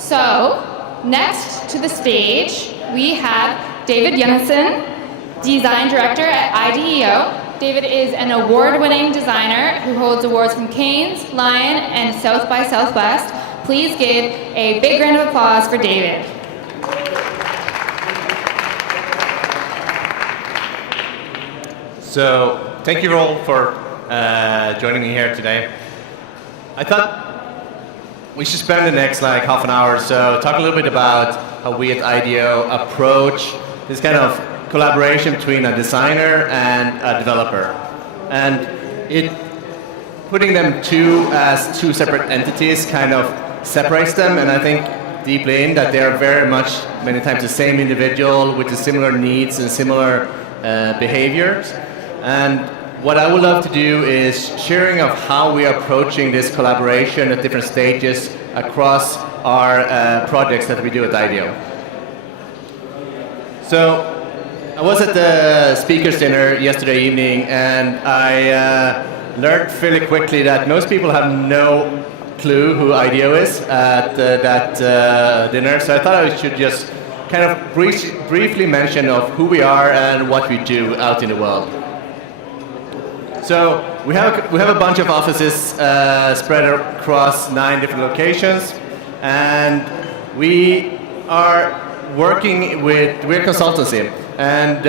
So, next to the stage, we have David Sjunnesson, Design Director at IDEO. David is an award-winning designer who holds awards from Cannes, Lion, and South by Southwest. Please give a big round of applause for David. So, thank you all for joining me here today. I thought we should spend the next half an hour or so talk a little bit about how we at IDEO approach this kind of collaboration between a designer and a developer. And putting them as two separate entities kind of separates them, and I think deeply in that they are very much many times the same individual with the similar needs and similar behaviors. And what I would love to do is sharing of how we are approaching this collaboration at different stages across our projects that we do at IDEO. So I was at the speakers dinner yesterday evening, and I learned fairly quickly that most people have no clue who IDEO is at that dinner. So I thought I should just kind of briefly mention of who we are and what we do out in the world. So we have a bunch of offices spread across 9 different locations, and we're a consultancy, and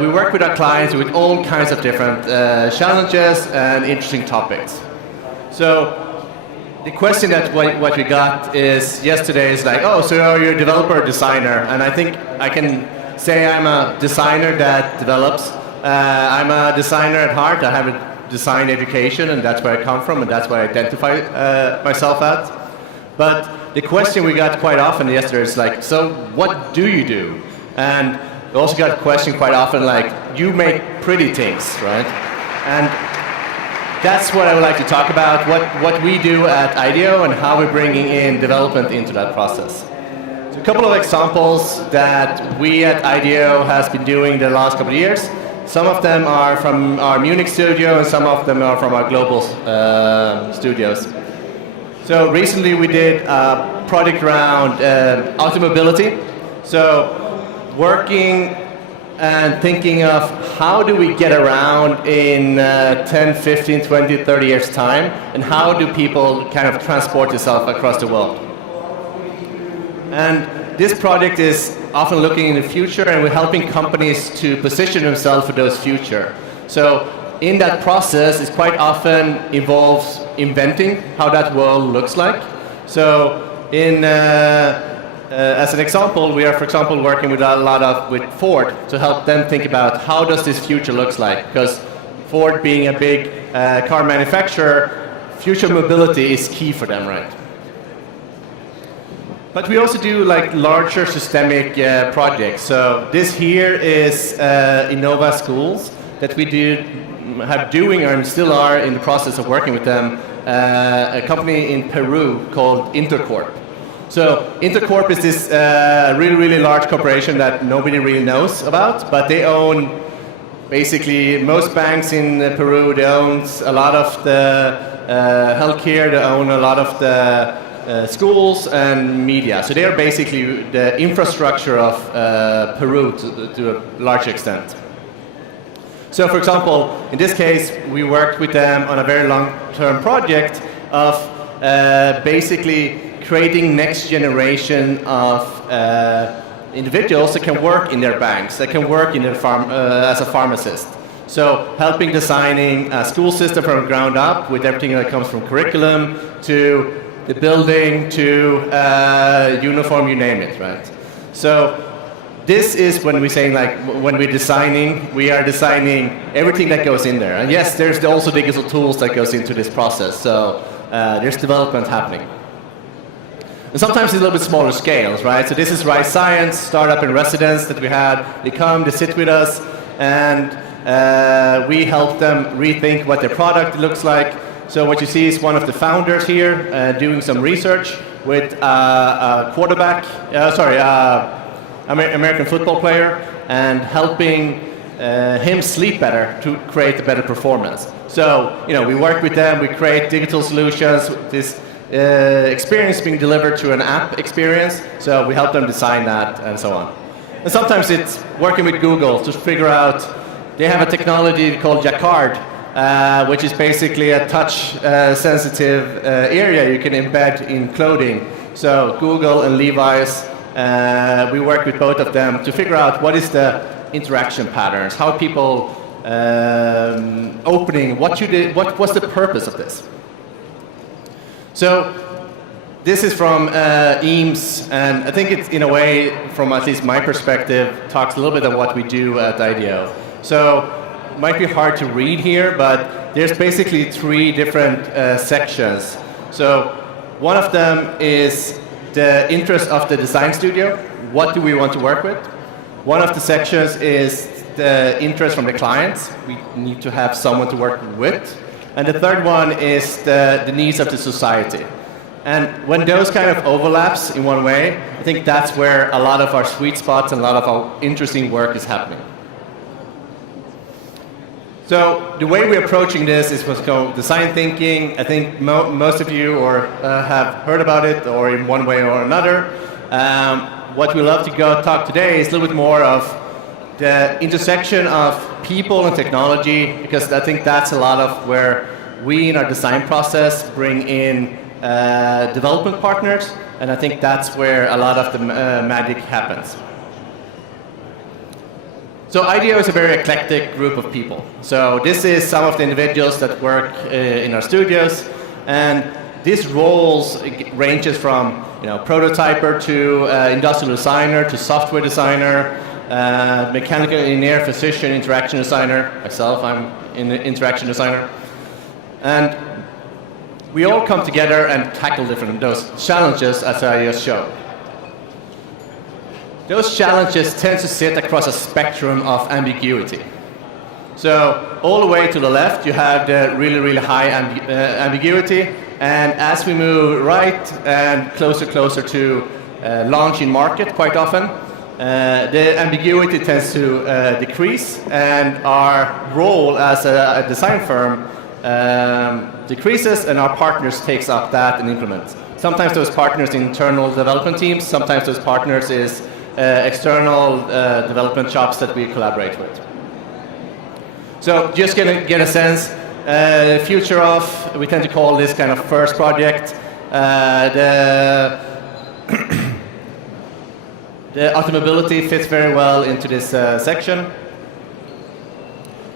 we work with our clients with all kinds of different challenges and interesting topics. So the question that what we got is yesterday is oh, so are you a developer or designer? And I think I can say I'm a designer that develops. I'm a designer at heart. I have a design education, and that's where I come from, and that's what I identify myself at. But the question we got quite often yesterday is so what do you do? And we also got a question quite often you make pretty things, right? And that's what I would like to talk about, what we do at IDEO and how we're bringing in development into that process. So a couple of examples that we at IDEO has been doing the last couple of years. Some of them are from our Munich studio, and some of them are from our global studios. So recently we did a project around automobility. So working and thinking of how do we get around in 10, 15, 20, 30 years time, and how do people kind of transport themselves across the world. And this project is often looking in the future, and we're helping companies to position themselves for those future. So in that process, it quite often involves inventing how that world looks like. So as an example, we are, for example, working with with Ford to help them think about how does this future looks like, because Ford being a big car manufacturer, future mobility is key for them, right? But we also do larger systemic projects. So this here is Innova Schools that we have doing and still are in the process of working with them, a company in Peru called Intercorp. So Intercorp is this really large corporation that nobody really knows about, but they own basically most banks in Peru. They own a lot of the healthcare. They own a lot of the schools and media. So they are basically the infrastructure of Peru to a large extent. So for example, in this case, we worked with them on a very long-term project of basically creating next generation of individuals that can work in their banks, that can work in their as a pharmacist. So helping designing a school system from the ground up with everything that comes from curriculum to the building to uniform, you name it, right? So this is when we're saying when we're designing, we are designing everything that goes in there. And yes, there's also digital tools that goes into this process. So there's development happening. And sometimes it's a little bit smaller scales, right? So this is Rise Science, startup in residence that we had. They come, they sit with us, and we help them rethink what their product looks like. So what you see is one of the founders here doing some research with a American football player, and helping him sleep better to create a better performance. So, we work with them, we create digital solutions, this experience being delivered to an app experience. So we help them design that and so on. And sometimes it's working with Google to figure out, they have a technology called Jacquard, which is basically a touch-sensitive area you can embed in clothing. So Google and Levi's, we work with both of them to figure out what is the interaction patterns, how people opening, what's the purpose of this. So this is from Eames, and I think it's, in a way, from at least my perspective, talks a little bit of what we do at IDEO. So it might be hard to read here, but there's basically 3 different sections. So one of them is the interest of the design studio. What do we want to work with? One of the sections is the interest from the clients. We need to have someone to work with. And the third one is the needs of the society. And when those kind of overlaps in one way, I think that's where a lot of our sweet spots and a lot of our interesting work is happening. So the way we're approaching this is what's called design thinking. I think most of you have heard about it, or in one way or another. What we love to go talk today is a little bit more of the intersection of people and technology, because I think that's a lot of where we in our design process bring in development partners, and I think that's where a lot of the magic happens. So IDEO is a very eclectic group of people. So this is some of the individuals that work in our studios, and these roles ranges from prototyper to industrial designer to software designer, mechanical engineer, physician, interaction designer. Myself, I'm an interaction designer. And we all come together and tackle those challenges, as I just showed. Those challenges tend to sit across a spectrum of ambiguity. So all the way to the left, you have the really, really high ambiguity. And as we move right and closer to launch in market quite often, the ambiguity tends to decrease, and our role as a design firm decreases, and our partners takes up that and implements. Sometimes those partners in internal development teams, sometimes those partners is external development shops that we collaborate with. So just gonna get a sense, future of, we tend to call this kind of first project. The automobility fits very well into this section.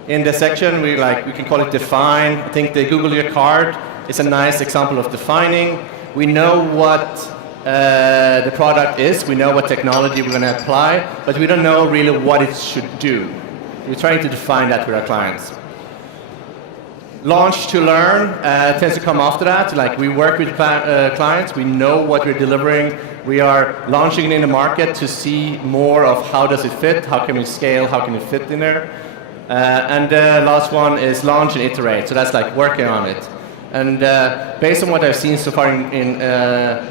In the section, we can call it define. I think the Google Your Card is a nice example of defining. We know what the product is, we know what technology we're going to apply, but we don't know really what it should do. We're trying to define that with our clients. Launch to learn tends to come after that. Like, we work with clients, we know what we're delivering, we are launching it in the market to see more of how does it fit, how can we scale, how can it fit in there. And the last one is launch and iterate, so that's like working on it. And based on what I've seen so far in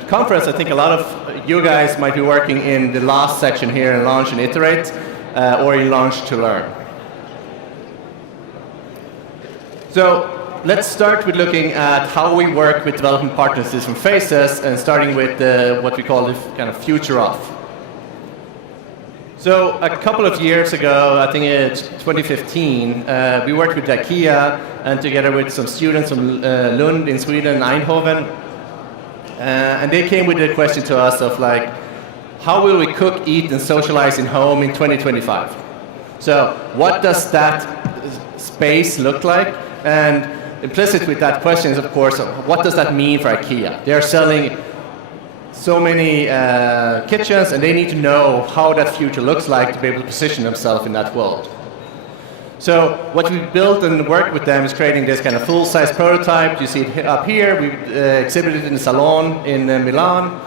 conference, I think a lot of you guys might be working in the last section here in launch and iterate, or in launch to learn. So let's start with looking at how we work with development partners in different phases, and starting with what we call the kind of future of. So a couple of years ago, I think it's 2015, we worked with IKEA and together with some students from Lund in Sweden, Eindhoven, and they came with a question to us of like, how will we cook, eat, and socialize in home in 2025? So what does that space look like? And implicit with that question is, of course, what does that mean for IKEA? They are selling so many kitchens, and they need to know how that future looks like to be able to position themselves in that world. So what we built and worked with them is creating this kind of full-size prototype. You see it up here. We exhibited it in the Salon in Milan.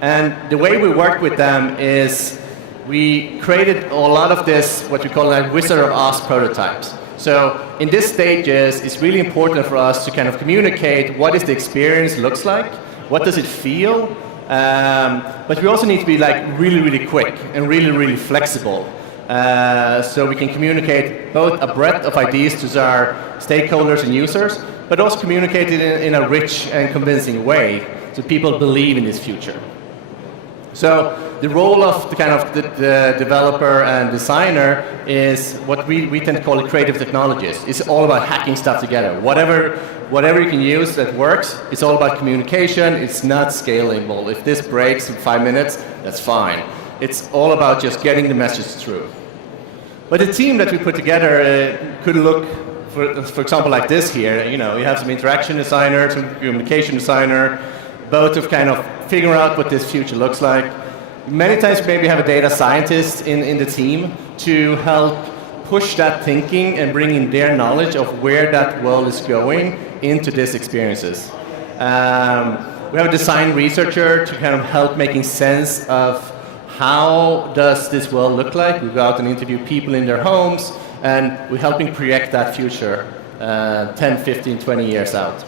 And the way we worked with them is we created a lot of this, what we call like Wizard of Oz prototypes. So in this stages, it's really important for us to kind of communicate what is the experience looks like, what does it feel, but we also need to be like really, really quick and really, really flexible. So we can communicate both a breadth of ideas to our stakeholders and users, but also communicate it in a rich and convincing way so people believe in this future. So the role of the developer and designer is what we tend to call a creative technologist. It's all about hacking stuff together. Whatever you can use that works, it's all about communication. It's not scalable. If this breaks in 5 minutes, that's fine. It's all about just getting the message through. But the team that we put together could look, for example, like this here. You know, you have some interaction designer, some communication designer, both of kind of figure out what this future looks like. Many times maybe have a data scientist in the team to help push that thinking and bring in their knowledge of where that world is going into these experiences. We have a design researcher to kind of help making sense of how does this world look like. We go out and interview people in their homes, and we're helping project that future 10, 15, 20 years out.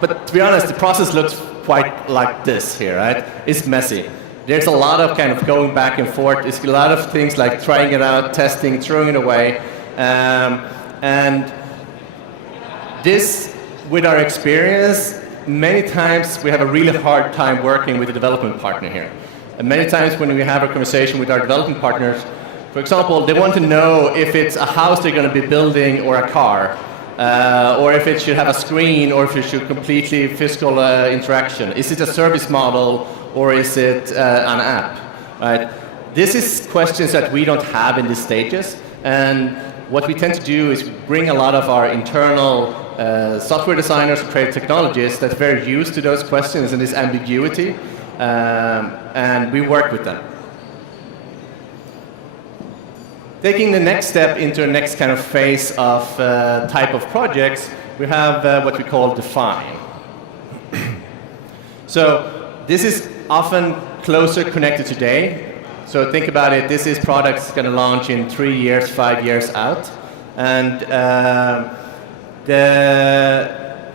But to be honest, the process looks quite like this here, right? It's messy. There's a lot of kind of going back and forth. There's a lot of things like trying it out, testing, throwing it away. And this, with our experience, many times we have a really hard time working with a development partner here. And many times when we have a conversation with our development partners, for example, they want to know if it's a house they're going to be building or a car. Or if it should have a screen, or if it should completely physical interaction. Is it a service model, or is it an app? Right? This is questions that we don't have in these stages, and what we tend to do is bring a lot of our internal software designers, creative technologists that are very used to those questions and this ambiguity, and we work with them. Taking the next step into the next kind of phase of type of projects, we have what we call define. So this is often closer connected today. So think about it, this is products going to launch in 3 years, 5 years out. And the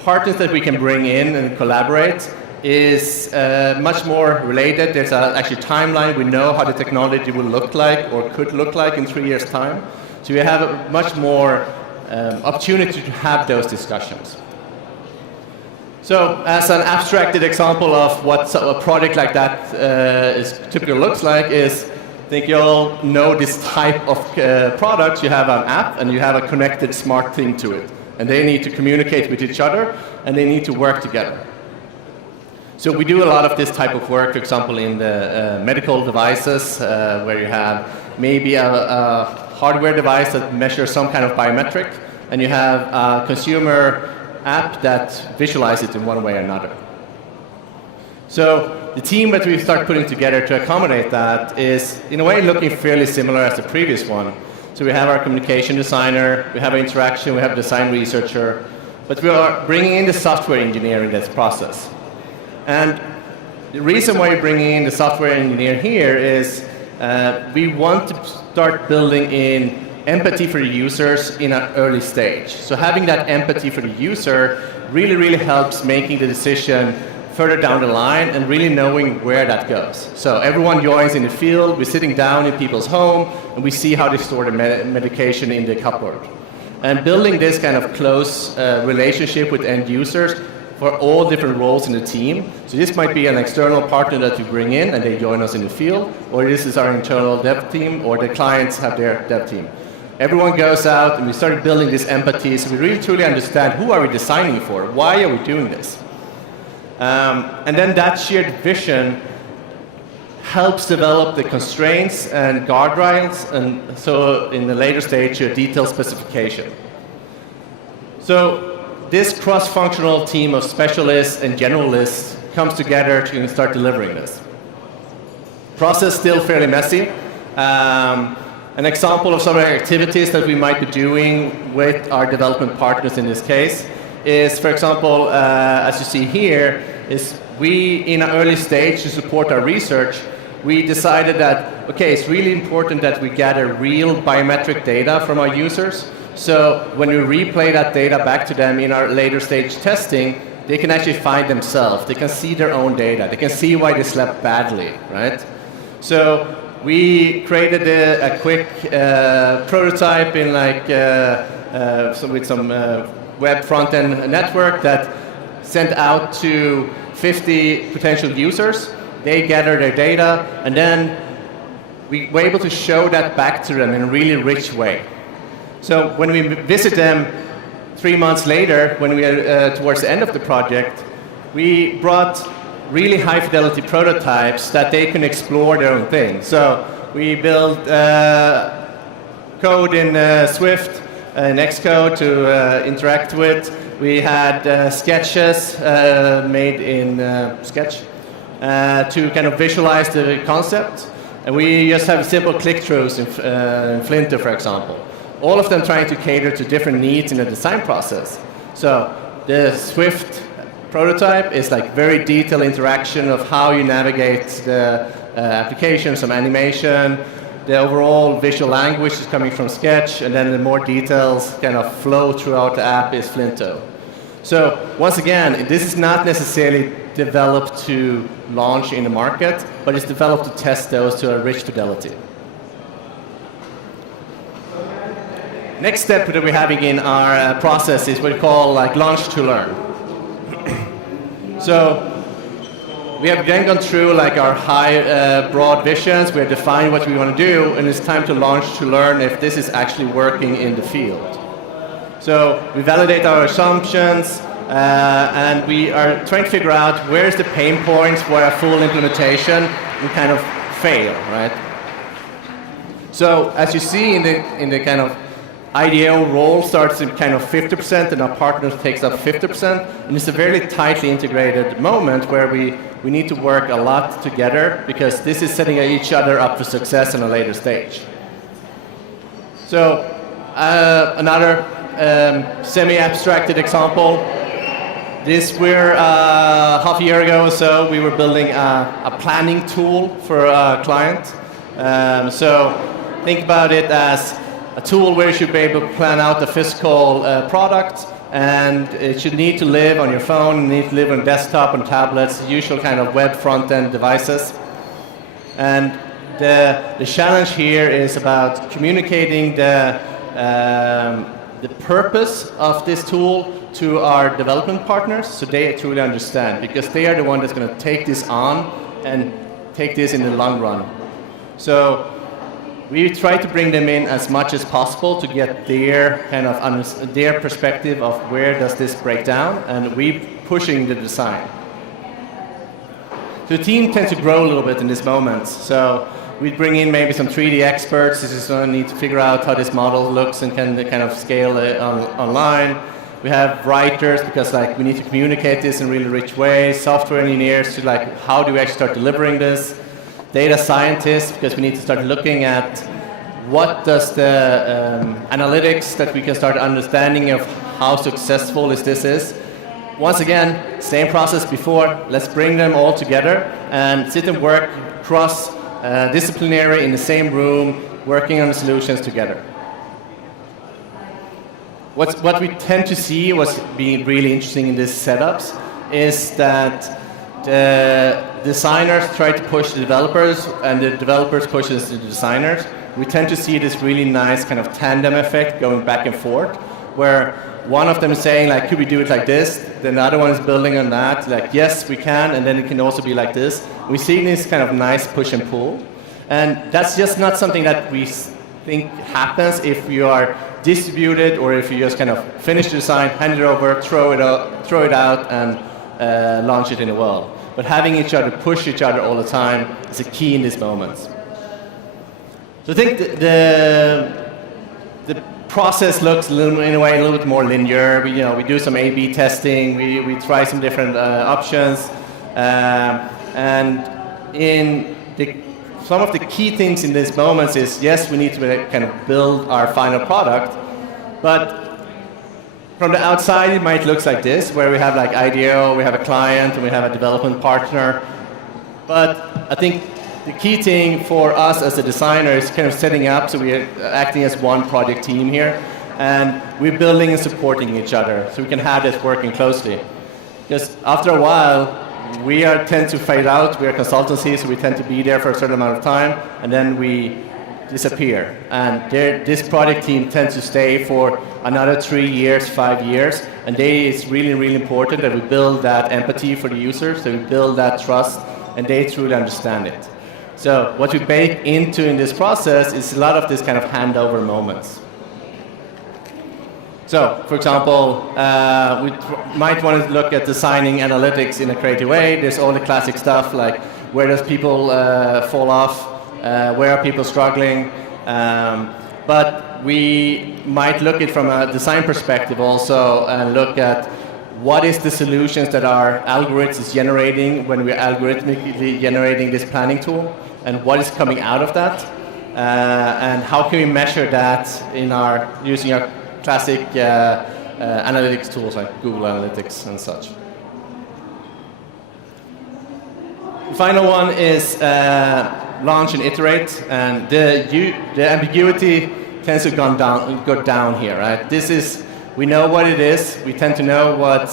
partners that we can bring in and collaborate is much more related. There's actually a timeline. We know how the technology will look like or could look like in 3 years' time. So we have a much more opportunity to have those discussions. So as an abstracted example of what a project like that typically looks like is, I think you all know this type of product. You have an app and you have a connected smart thing to it. And they need to communicate with each other and they need to work together. So we do a lot of this type of work, for example, in the medical devices, where you have maybe a hardware device that measures some kind of biometric, and you have a consumer app that visualizes it in one way or another. So the team that we start putting together to accommodate that is, in a way, looking fairly similar as the previous one. So we have our communication designer, we have interaction, we have a design researcher, but we are bringing in the software engineer in this process. And the reason why we're bringing in the software engineer here is we want to start building in empathy for the users in an early stage. So having that empathy for the user really, really helps making the decision further down the line and really knowing where that goes. So everyone joins in the field, we're sitting down in people's home, and we see how they store the medication in the cupboard. And building this kind of close relationship with end users for all different roles in the team. So this might be an external partner that we bring in and they join us in the field, or this is our internal dev team, or the clients have their dev team. Everyone goes out and we start building this empathy so we really truly understand who are we designing for, why are we doing this? And then that shared vision helps develop the constraints and guardrails, and so in the later stage a detailed specification. So this cross-functional team of specialists and generalists comes together to start delivering this. Process still fairly messy. An example of some of the activities that we might be doing with our development partners in this case is, for example, as you see here, is we, in an early stage to support our research, we decided that, okay, it's really important that we gather real biometric data from our users. So when we replay that data back to them in our later stage testing, they can actually find themselves. They can see their own data. They can see why they slept badly, right? So we created a quick prototype in like with some web front-end network that sent out to 50 potential users. They gather their data, and then we were able to show that back to them in a really rich way. So when we visit them 3 months later, when we are towards the end of the project, we brought really high fidelity prototypes that they can explore their own thing. So we built code in Swift and Xcode to interact with. We had sketches made in Sketch to kind of visualize the concept. And we just have simple click-throughs in Flinter, for example. All of them trying to cater to different needs in the design process. So the Swift prototype is like very detailed interaction of how you navigate the application, some animation. The overall visual language is coming from Sketch, and then the more details kind of flow throughout the app is Flinto. So once again, this is not necessarily developed to launch in the market, but it's developed to test those to a rich fidelity. Next step that we're having in our process is what we call like launch to learn. So we have then gone through like our high, broad visions. We have defined what we want to do, and it's time to launch to learn if this is actually working in the field. So we validate our assumptions, and we are trying to figure out where's the pain points where a full implementation will kind of fail, right? So as you see in the kind of IDEO role starts in kind of 50%, and our partner takes up 50%, and it's a very tightly integrated moment where we need to work a lot together because this is setting each other up for success in a later stage. So another semi-abstracted example. We're half a year ago or so, we were building a planning tool for a client. So think about it as a tool where you should be able to plan out the physical product, and it should need to live on your phone, need to live on desktop, on tablets, the usual kind of web front-end devices. And the challenge here is about communicating the purpose of this tool to our development partners so they truly understand, because they are the one that's going to take this on and take this in the long run. So we try to bring them in as much as possible to get their kind of their perspective of where does this break down, and we pushing the design. So the team tends to grow a little bit in these moments. So we bring in maybe some 3D experts. This is going to need to figure out how this model looks and can kind of scale it online. We have writers because like we need to communicate this in really rich ways. Software engineers to like how do we actually start delivering this. Data scientists, because we need to start looking at what does the analytics that we can start understanding of how successful this is. Once again, same process before. Let's bring them all together and sit and work cross-disciplinary in the same room, working on the solutions together. What we tend to see, what's being really interesting in these setups, is that the designers try to push the developers, and the developers push the designers. We tend to see this really nice kind of tandem effect going back and forth, where one of them is saying, like, could we do it like this? Then the other one is building on that, like, yes, we can, and then it can also be like this. We see this kind of nice push and pull. And that's just not something that we think happens if you are distributed, or if you just kind of finish the design, hand it over, throw it out, and launch it in the world. But having each other push each other all the time is a key in these moments. So I think the process looks in a way a little bit more linear. We do some A/B testing. We try some different options, and some of the key things in these moments is, yes, we need to kind of build our final product, but from the outside, it might look like this, where we have like IDEO, we have a client, and we have a development partner. But I think the key thing for us as a designer is kind of setting up, so we are acting as one project team here, and we're building and supporting each other, so we can have this working closely. Because after a while, we tend to fade out. We are consultancy, so we tend to be there for a certain amount of time, and then we disappear. And this project team tends to stay for another 3 years, 5 years. And it's really, really important that we build that empathy for the users, that we build that trust, and they truly understand it. So what we bake into in this process is a lot of this kind of handover moments. So, for example, we might want to look at designing analytics in a creative way. There's all the classic stuff like where does people fall off, where are people struggling, but we might look at it from a design perspective also and look at what is the solutions that our algorithm is generating when we're algorithmically generating this planning tool, and what is coming out of that, and how can we measure that in using our classic analytics tools like Google Analytics and such. The final one is launch and iterate, and the ambiguity tends to go down here, right? We know what it is. We tend to know what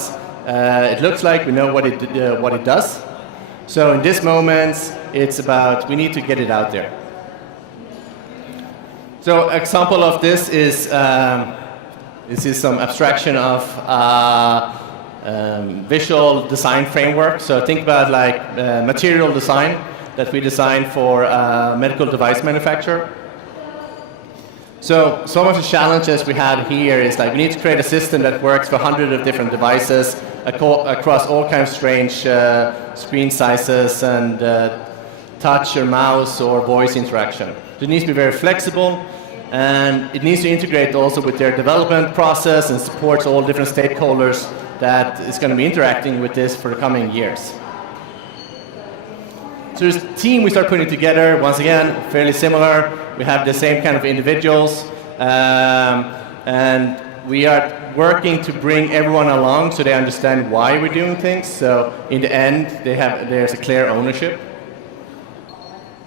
it looks like. We know what it does. So in this moment, it's about we need to get it out there. So example of this is some abstraction of visual design framework. So think about like material design that we designed for a medical device manufacturer. So some of the challenges we have here is like we need to create a system that works for hundreds of different devices across all kinds of strange screen sizes and touch or mouse or voice interaction. So it needs to be very flexible, and it needs to integrate also with their development process and supports all different stakeholders that is going to be interacting with this for the coming years. So this team we start putting together, once again, fairly similar. We have the same kind of individuals, and we are working to bring everyone along so they understand why we're doing things. So in the end, there's a clear ownership.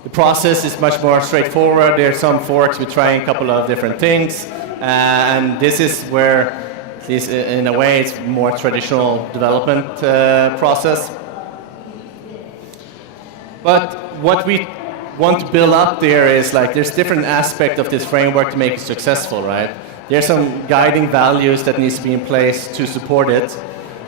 The process is much more straightforward. There are some forks. We're trying a couple of different things, and this is where, in a way, it's more traditional development process. But what we want to build up there is like there's different aspects of this framework to make it successful, right? There's some guiding values that needs to be in place to support it.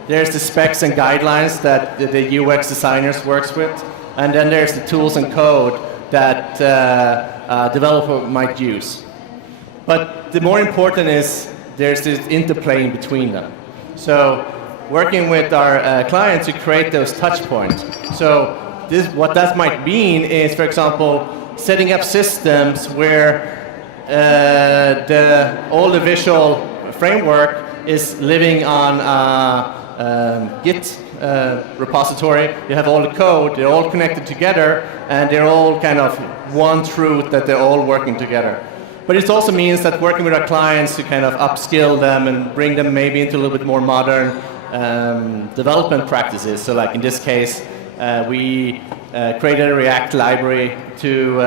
There's the specs and guidelines that the UX designers works with, and then there's the tools and code that a developer might use. But the more important is there's this interplay in between them. So working with our clients to create those touch points. So what that might mean is, for example, setting up systems where all the visual framework is living on a Git repository. You have all the code, they're all connected together, and they're all kind of one truth that they're all working together. But it also means that working with our clients to kind of upskill them and bring them maybe into a little bit more modern development practices. So like in this case, we created a React library to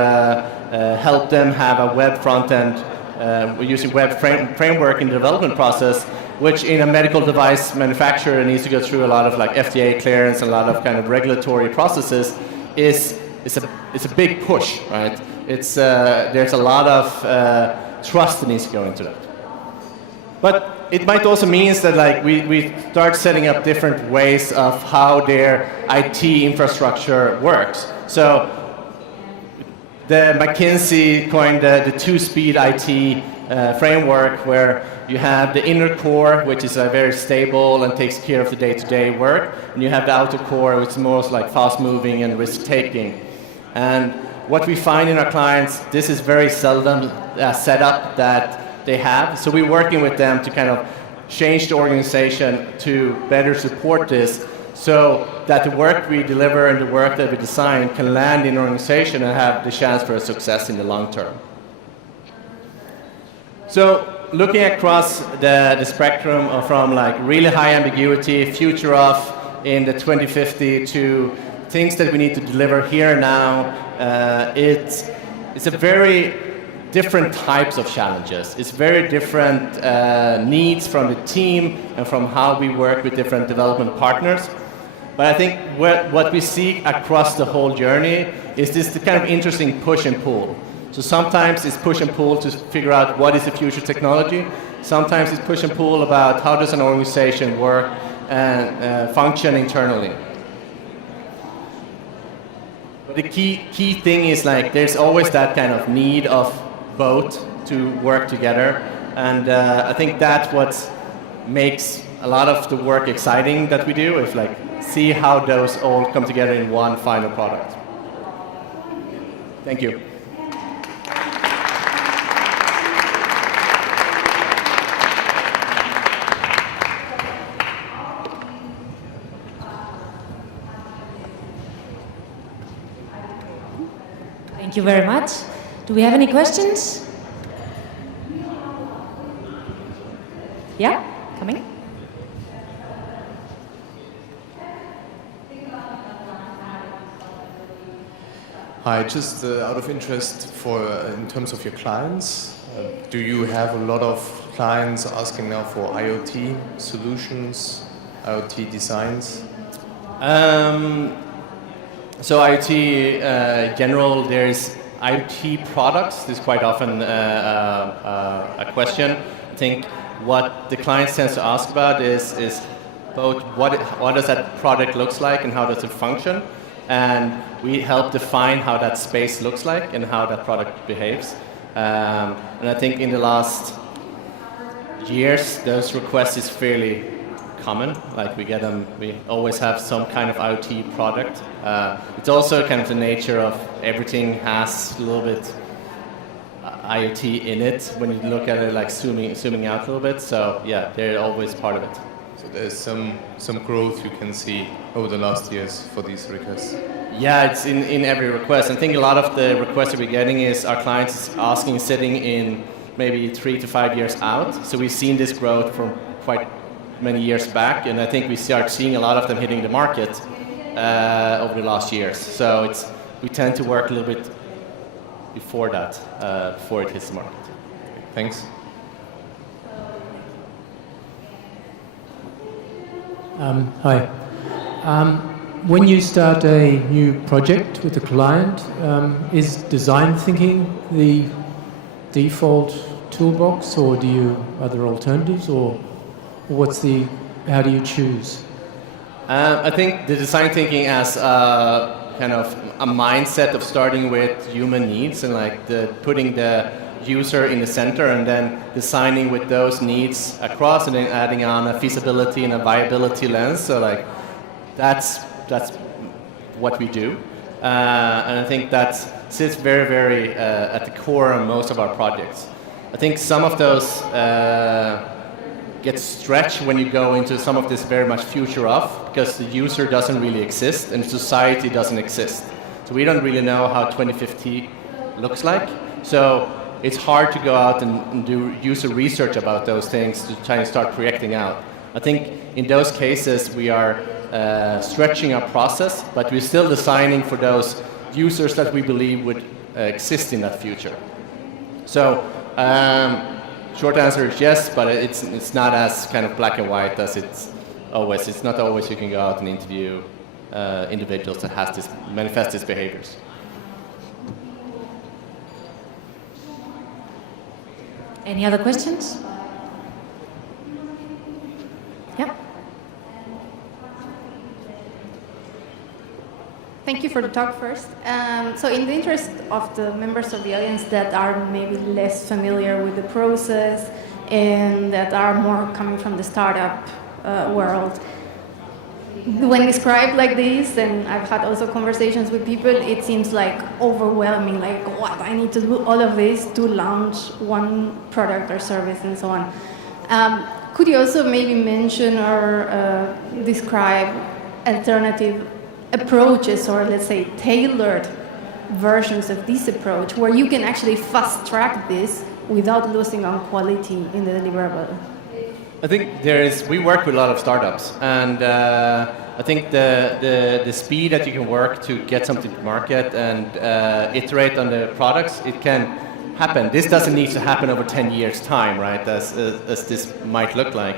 help them have a web front end. We're using web framework in the development process, which in a medical device manufacturer needs to go through a lot of like FDA clearance, a lot of kind of regulatory processes. It's a big push, right? There's a lot of trust that needs to go into that. But it might also mean that like we start setting up different ways of how their IT infrastructure works. So the McKinsey coined the two-speed IT framework, where you have the inner core, which is very stable and takes care of the day-to-day work, and you have the outer core, which is more like fast-moving and risk-taking. And what we find in our clients, this is very seldom a setup that they have. So we're working with them to kind of change the organization to better support this, so that the work we deliver and the work that we design can land in an organization and have the chance for a success in the long term. So looking across the spectrum from like really high ambiguity, future of in the 2050 to things that we need to deliver here and now, it's a very different types of challenges. It's very different needs from the team and from how we work with different development partners. But I think what we see across the whole journey is this kind of interesting push and pull. So sometimes it's push and pull to figure out what is the future technology. Sometimes it's push and pull about how does an organization work and function internally. But the key thing is like there's always that kind of need of both to work together, and I think that's what makes a lot of the work exciting that we do, is like see how those all come together in one final product. Thank you. Thank you very much. Do we have any questions? Yeah, coming. Hi, just out of interest for in terms of your clients, do you have a lot of clients asking now for IoT solutions, IoT designs? So IoT in general, there's IoT products. This is quite often a question. I think what the clients tend to ask about is both what does that product looks like and how does it function, and we help define how that space looks like and how that product behaves. And I think in the last years, those requests is fairly common. Like we get them, we always have some kind of IoT product. It's also kind of the nature of everything has a little bit IoT in it when you look at it, like zooming out a little bit. So yeah, they're always part of it. So there's some growth you can see over the last years for these requests. Yeah, it's in every request. I think a lot of the requests that we're getting is our clients asking, sitting in maybe 3 to 5 years out. So we've seen this growth from quite many years back, and I think we start seeing a lot of them hitting the market over the last years. So we tend to work a little bit before that, before it hits the market. Thanks. Hi. When you start a new project with a client, is design thinking the default toolbox, or are there alternatives, or how do you choose? I think the design thinking as kind of a mindset of starting with human needs and like putting the user in the center and then designing with those needs across and then adding on a feasibility and a viability lens. So like that's what we do. And I think that sits very, very at the core of most of our projects. I think some of those get stretched when you go into some of this very much future off, because the user doesn't really exist and society doesn't exist. So we don't really know how 2050 looks like. So it's hard to go out and do user research about those things to try and start projecting out. I think in those cases we are stretching our process, but we're still designing for those users that we believe would exist in that future. So short answer is yes, but it's not as kind of black and white as it's always. It's not always you can go out and interview individuals that manifest these behaviors. Any other questions? Yeah. Thank you for the talk first. So in the interest of the members of the audience that are maybe less familiar with the process and that are more coming from the startup world, when described like this, and I've had also conversations with people, it seems like overwhelming, like what, I need to do all of this to launch one product or service and so on. Could you also maybe mention or describe alternative approaches, or let's say tailored versions of this approach where you can actually fast track this without losing on quality in the deliverable? I think we work with a lot of startups, and I think the speed that you can work to get something to market and iterate on the products, it can happen. This doesn't need to happen over 10 years time, right, as this might look like.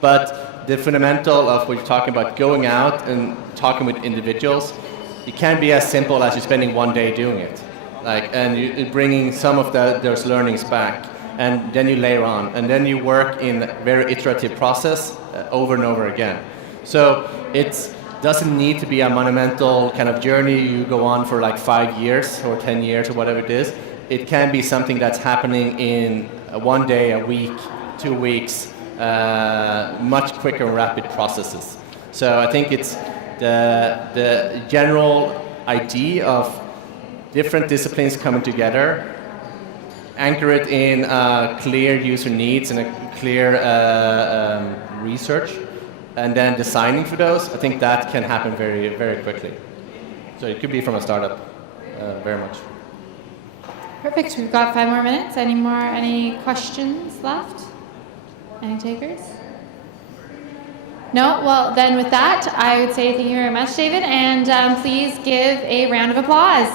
But the fundamental of what you're talking about, going out and talking with individuals, it can't be as simple as you spending one day doing it. and you bringing some of those learnings back, and then you layer on, and then you work in a very iterative process over and over again. So it doesn't need to be a monumental kind of journey you go on for like 5 years or 10 years or whatever it is. It can be something that's happening in 1 day, a week, 2 weeks, much quicker and rapid processes. So I think it's the general idea of different disciplines coming together, anchor it in clear user needs and a clear research, and then designing for those. I think that can happen very, very quickly. So it could be from a startup, very much. Perfect. We've got 5 more minutes. Any questions left? Any takers? No? Well, then with that, I would say thank you very much, David, and please give a round of applause.